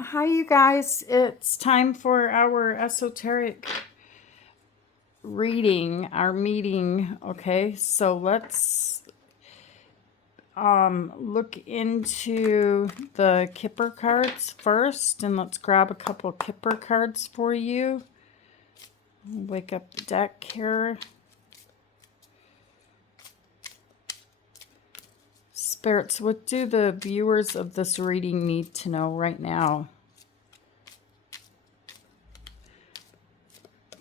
Hi, you guys. It's time for our esoteric reading, our meeting. Okay, so let's look into the Kipper cards first, and let's grab a couple Kipper cards for you. Wake up the deck here. Spirits, what do the viewers of this reading need to know right now?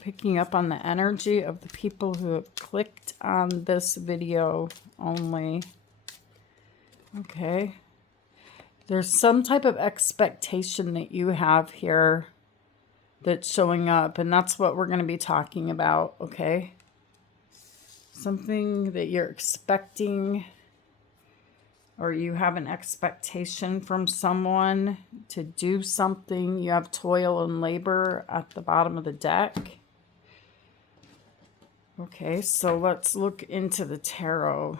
Picking up on the energy of the people who have clicked on this video only. Okay. There's some type of expectation that you have here that's showing up, and that's what we're going to be talking about, okay? Something that you're expecting, or you have an expectation from someone to do something. You have toil and labor at the bottom of the deck. Okay, so let's look into the tarot.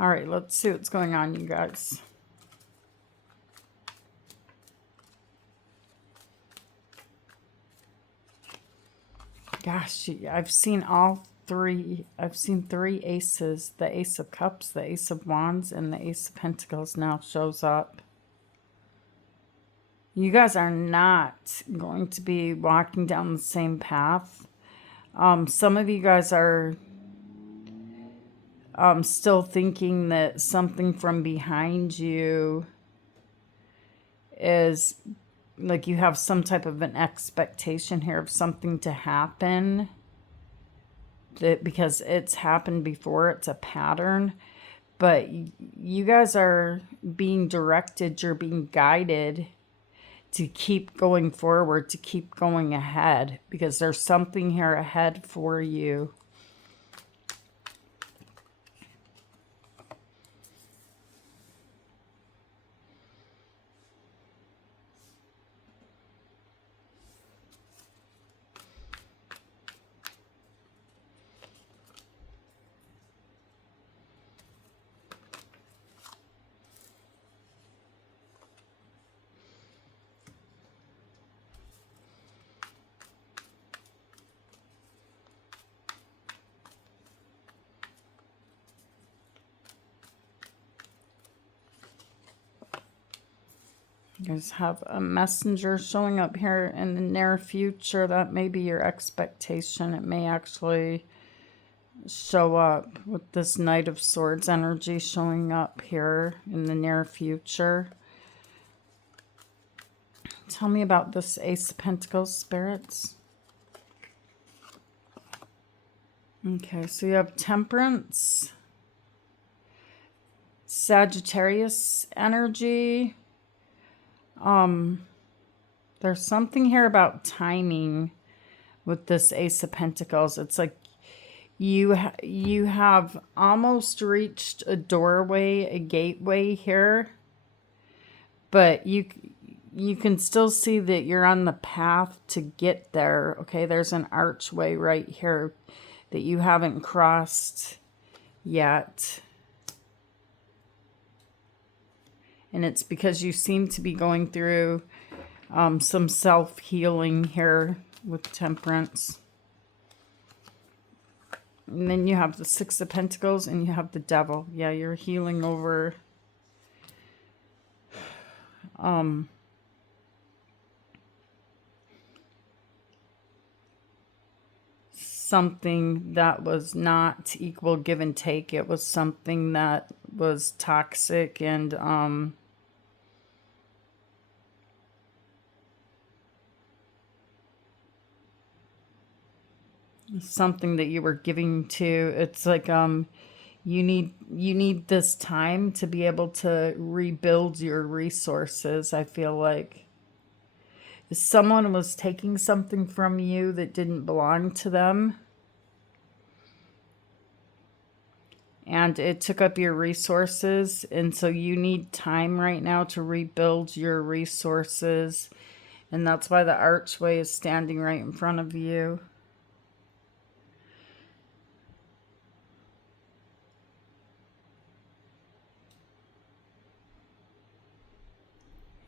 All right, let's see what's going on, you guys. Gosh, I've seen all three. I've seen three aces. The Ace of Cups, the Ace of Wands, and the Ace of Pentacles now shows up. You guys are not going to be walking down the same path. Some of you guys are still thinking that something from behind you is like you have some type of an expectation here of something to happen, that because it's happened before, it's a pattern. But you guys are being directed, you're being guided to keep going forward, to keep going ahead, because there's something here ahead for you. You guys have a messenger showing up here in the near future. That may be your expectation. It may actually show up with this Knight of Swords energy showing up here in the near future. Tell me about this Ace of Pentacles, spirits. Okay, so you have Temperance, Sagittarius energy. There's something here about timing with this Ace of Pentacles. It's like you have almost reached a doorway, a gateway here, but you can still see that you're on the path to get there. Okay, there's an archway right here that you haven't crossed yet. And it's because you seem to be going through some self-healing here with Temperance. And then you have the Six of Pentacles and you have the Devil. Yeah, you're healing over something that was not equal give and take. It was something that was toxic and something that you were giving to. It's like you need this time to be able to rebuild your resources. I feel like someone was taking something from you that didn't belong to them, and it took up your resources, and so you need time right now to rebuild your resources, and that's why the archway is standing right in front of you.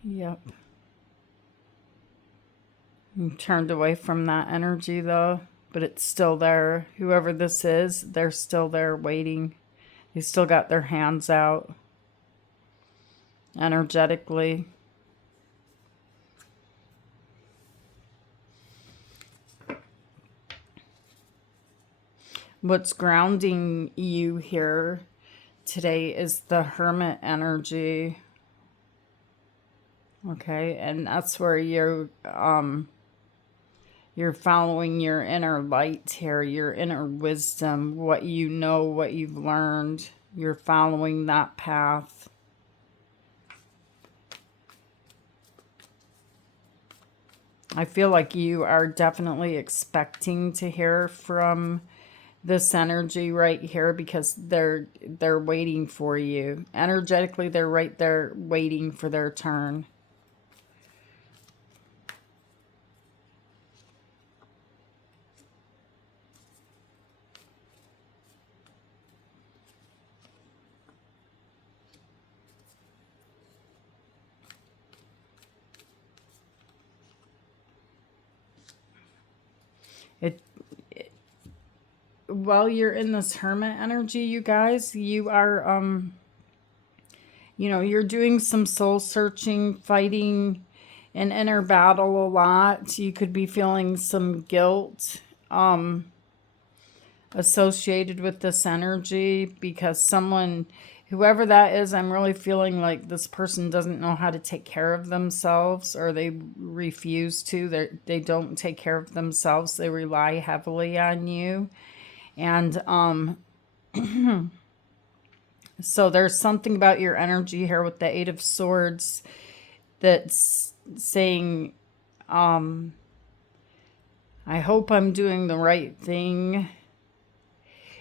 Yep. You turned away from that energy though, but it's still there. Whoever this is, they're still there waiting. They still got their hands out energetically. What's grounding you here today is the Hermit energy. Okay, and that's where you're following your inner light here, your inner wisdom, what you know, what you've learned. You're following that path. I feel like you are definitely expecting to hear from this energy right here, because they're waiting for you. Energetically, they're right there waiting for their turn. It While you're in this Hermit energy, you guys, you are you're doing some soul searching, fighting an inner battle a lot. You could be feeling some guilt associated with this energy, because whoever that is, I'm really feeling like this person doesn't know how to take care of themselves, or they refuse to. They don't take care of themselves. They rely heavily on you. And so there's something about your energy here with the Eight of Swords that's saying, I hope I'm doing the right thing.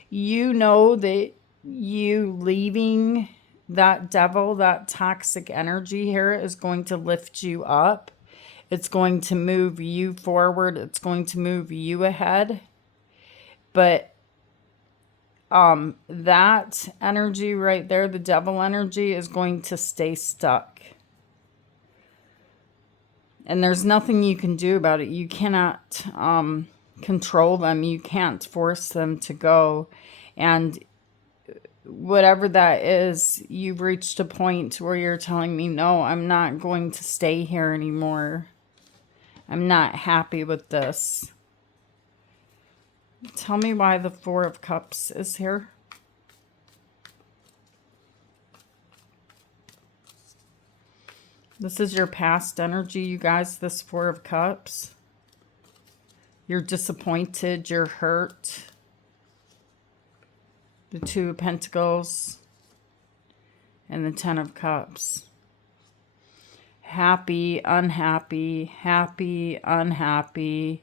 You know that you leaving that devil, that toxic energy here, is going to lift you up. It's going to move you forward. It's going to move you ahead. But that energy right there, the devil energy, is going to stay stuck. And there's nothing you can do about it. You cannot control them. You can't force them to go. And whatever that is, you've reached a point where you're telling me, no, I'm not going to stay here anymore. I'm not happy with this. Tell me why the Four of Cups is here. This is your past energy, you guys, this Four of Cups. You're disappointed, you're hurt. The Two of Pentacles and the Ten of Cups. Happy, unhappy, happy, unhappy.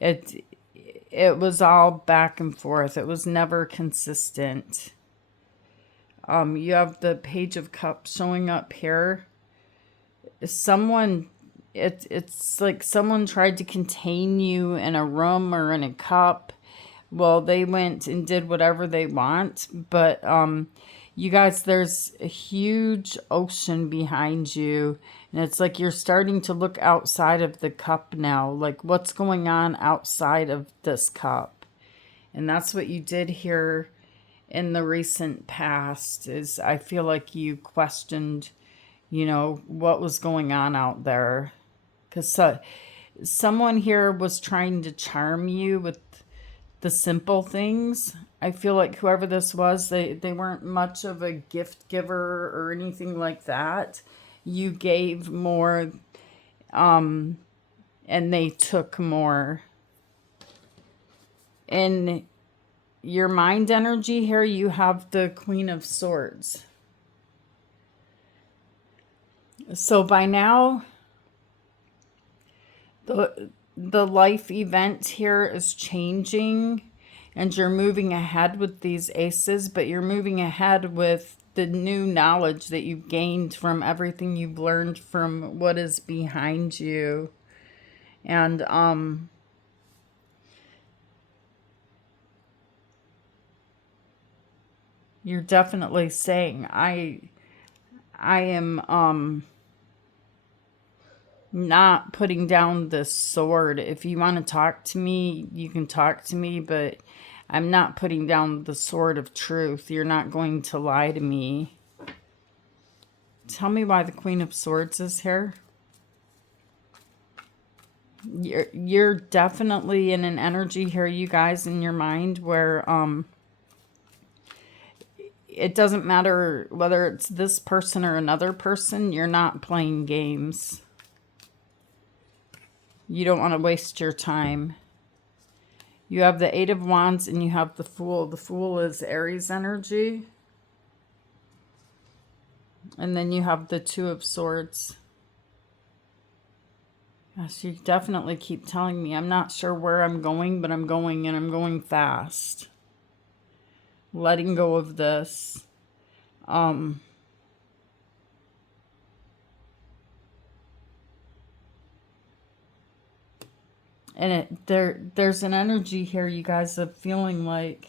It was all back and forth. It was never consistent. You have the Page of Cups showing up here. It's like someone tried to contain you in a room or in a cup. Well, they went and did whatever they want, but you guys, there's a huge ocean behind you, and it's like you're starting to look outside of the cup now, like what's going on outside of this cup. And that's what you did here in the recent past, is I feel like you questioned, what was going on out there. Because someone here was trying to charm you with the simple things. I feel like whoever this was, they weren't much of a gift giver or anything like that. You gave more, and they took more. in your mind energy here, you have the Queen of Swords. So by now, the life event here is changing, and you're moving ahead with these aces, but you're moving ahead with the new knowledge that you've gained from everything you've learned from what is behind you. And you're definitely saying, I am not putting down this sword. If you want to talk to me, you can talk to me, but I'm not putting down the sword of truth. You're not going to lie to me. Tell me why the Queen of Swords is here. You're definitely in an energy here, you guys, in your mind where it doesn't matter whether it's this person or another person. You're not playing games. You don't want to waste your time. You have the Eight of Wands and you have the Fool. The Fool is Aries energy. And then you have the Two of Swords. Yes, you definitely keep telling me, I'm not sure where I'm going, but I'm going, and I'm going fast. Letting go of this. And there's an energy here, you guys, of feeling like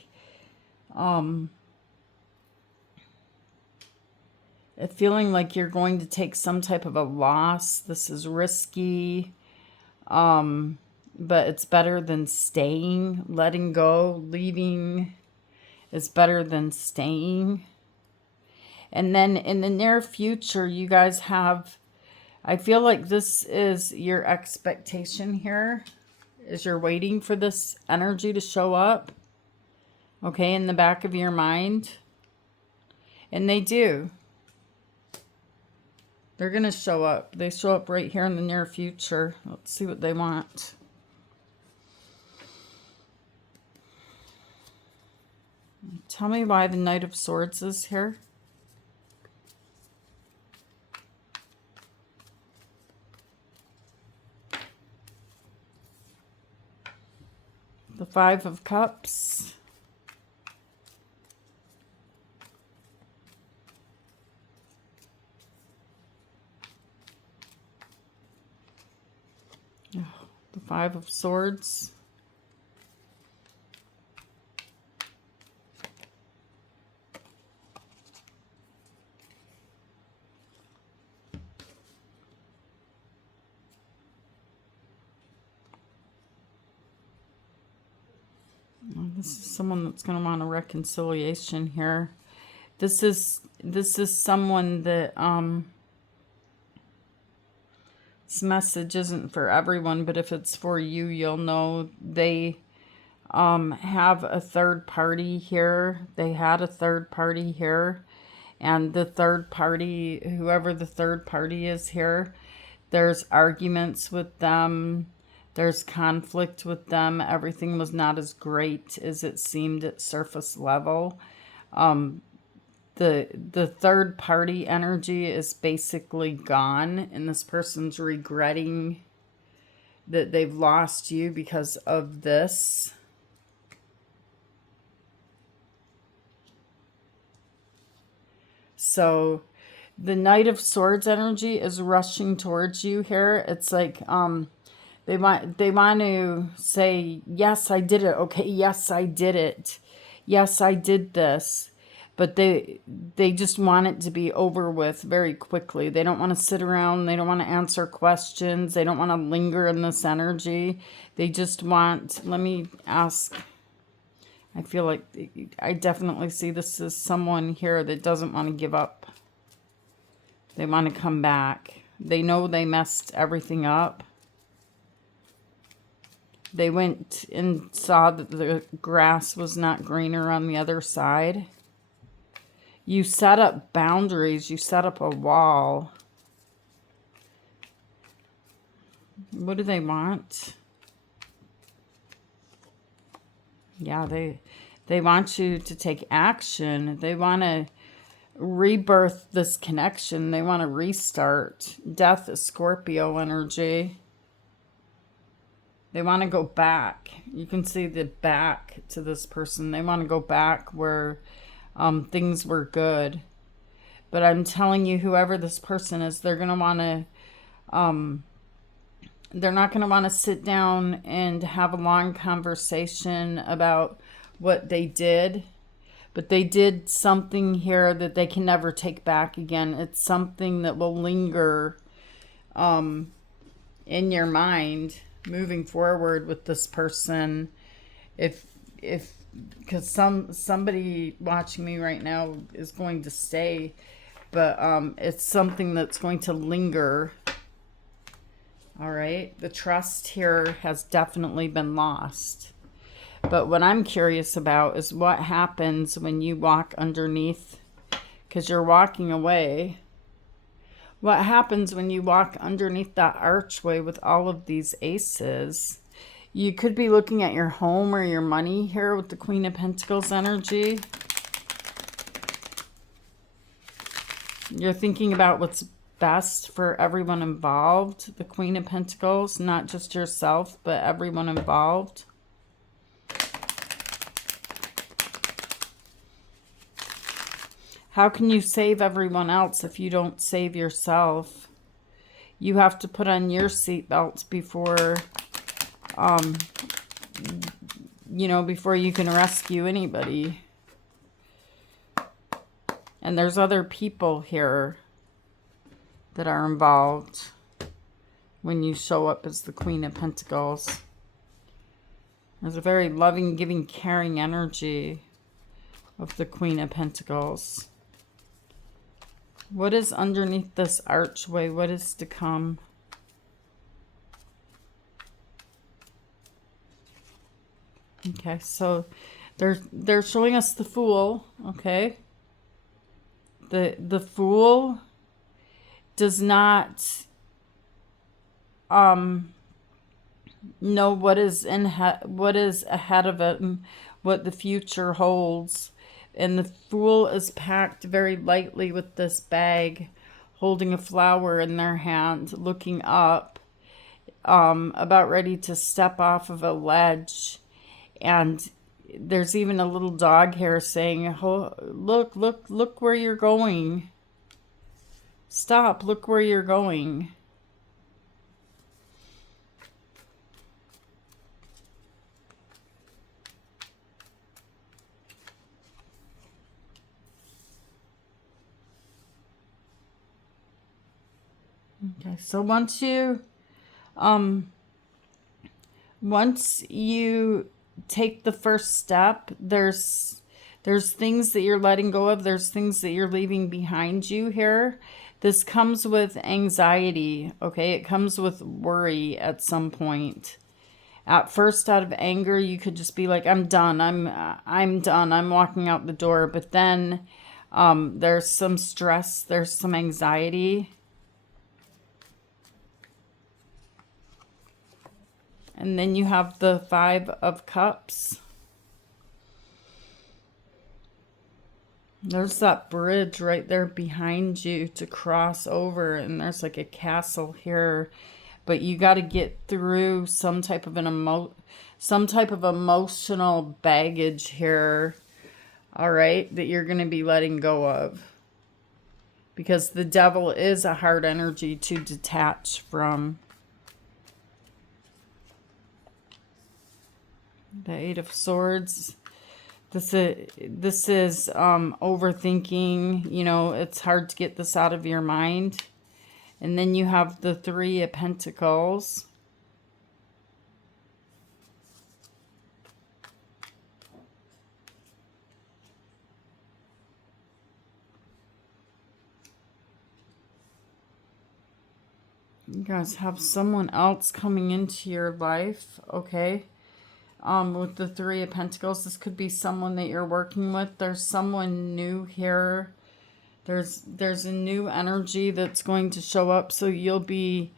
you're going to take some type of a loss. This is risky, but it's better than staying. Letting go, leaving is better than staying. And then in the near future, you guys have, I feel like this is your expectation here, is you're waiting for this energy to show up, okay, in the back of your mind. And they do. They're going to show up. They show up right here in the near future. Let's see what they want. Tell me why the Knight of Swords is here. The Five of Cups. The Five of Swords. This is someone that's going to want a reconciliation here. This is someone that this message isn't for everyone, but if it's for you, you'll know they have a third party here. They had a third party here, and the third party, whoever the third party is here, there's arguments with them. There's conflict with them. Everything was not as great as it seemed at surface level. The third party energy is basically gone, and this person's regretting that they've lost you because of this. So the Knight of Swords energy is rushing towards you here. It's like they want to say, yes, I did it. Okay, yes, I did it. Yes, I did this. But they just want it to be over with very quickly. They don't want to sit around. They don't want to answer questions. They don't want to linger in this energy. They just want, let me ask, I feel like I definitely see this as someone here that doesn't want to give up. They want to come back. They know they messed everything up. They went and saw that the grass was not greener on the other side. You set up boundaries. You set up a wall. What do they want? Yeah, they want you to take action. They want to rebirth this connection. They want to restart. Death is Scorpio energy. They want to go back. You can see the back to this person. They want to go back where things were good. But I'm telling you, whoever this person is, they're going to want to, they're not going to want to sit down and have a long conversation about what they did. But they did something here that they can never take back again. It's something that will linger in your mind moving forward with this person. If because somebody watching me right now is going to stay, but it's something that's going to linger. All right, the trust here has definitely been lost. But what I'm curious about is what happens when you walk underneath, because you're walking away. What happens when you walk underneath that archway with all of these aces? You could be looking at your home or your money here with the Queen of Pentacles energy. You're thinking about what's best for everyone involved. The Queen of Pentacles, not just yourself, but everyone involved. How can you save everyone else if you don't save yourself? You have to put on your seatbelts before, before you can rescue anybody. And there's other people here that are involved when you show up as the Queen of Pentacles. There's a very loving, giving, caring energy of the Queen of Pentacles. What is underneath this archway? What is to come? Okay, so they're showing us the Fool, okay? The Fool does not know what is ahead of it and what the future holds. And the Fool is packed very lightly with this bag, holding a flower in their hand, looking up, about ready to step off of a ledge. And there's even a little dog here saying, oh, look where you're going. Stop, look where you're going. Okay, so once you take the first step, there's things that you're letting go of, there's things that you're leaving behind you here. This comes with anxiety, okay? It comes with worry at some point. At first, out of anger, you could just be like, I'm done, I'm done, I'm walking out the door. But then there's some stress, there's some anxiety. And then you have the Five of Cups. There's that bridge right there behind you to cross over. And there's like a castle here. But you got to get through some type of emotional baggage here. All right. That you're going to be letting go of. Because the Devil is a hard energy to detach from. The Eight of Swords. This is overthinking. You know, it's hard to get this out of your mind. And then you have the Three of Pentacles. You guys have someone else coming into your life, okay? With the Three of Pentacles, this could be someone that you're working with. There's someone new here. There's a new energy that's going to show up, so you'll be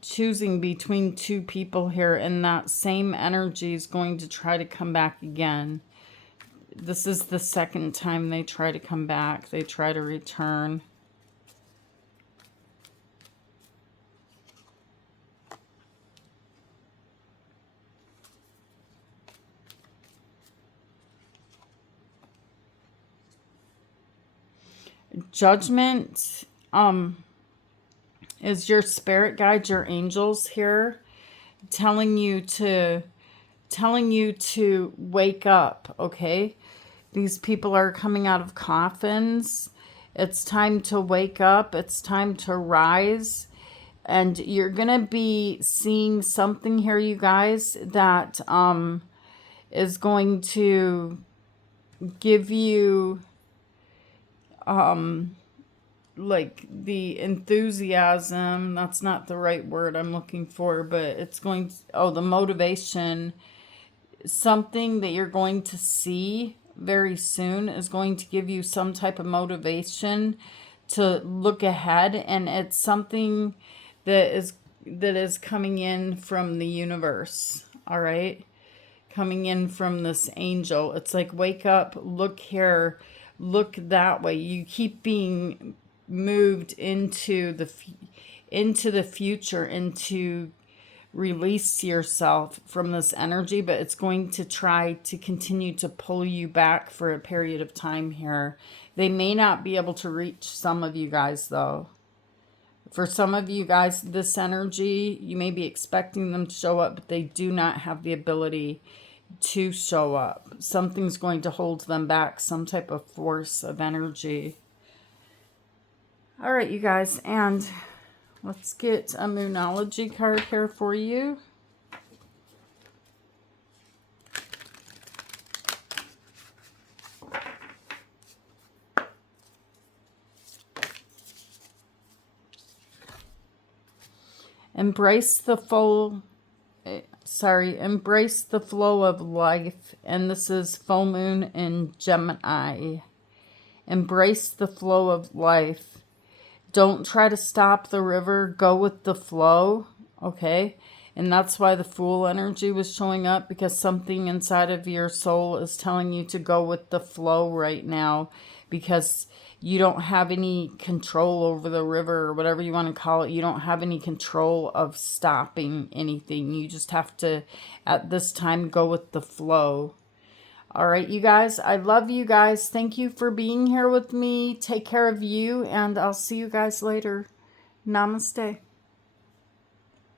choosing between two people here, and that same energy is going to try to come back again. This is the second time they try to come back. They try to return. Judgment is your spirit guide, your angels here, telling you to wake up, okay? These people are coming out of coffins. It's time to wake up. It's time to rise. And you're going to be seeing something here, you guys, that is going to give you like the enthusiasm. That's not the right word I'm looking for, but it's going to, the motivation. Something that you're going to see very soon is going to give you some type of motivation to look ahead, and it's something that is coming in from the universe. All right, coming in from this angel. It's like, wake up, look here, look that way. You keep being moved into the future, into release yourself from this energy, but it's going to try to continue to pull you back for a period of time here. They may not be able to reach some of you guys, though. For some of you guys, this energy, you may be expecting them to show up, but they do not have the ability to show up. Something's going to hold them back, some type of force of energy. All right, you guys, and let's get a Moonology card here for you. Embrace the flow of life. And this is full moon in Gemini. Embrace the flow of life. Don't try to stop the river. Go with the flow. Okay? And that's why the Fool energy was showing up, because something inside of your soul is telling you to go with the flow right now, because you don't have any control over the river, or whatever you want to call it. You don't have any control of stopping anything. You just have to, at this time, go with the flow. All right, you guys, I love you guys. Thank you for being here with me. Take care of you, and I'll see you guys later. Namaste.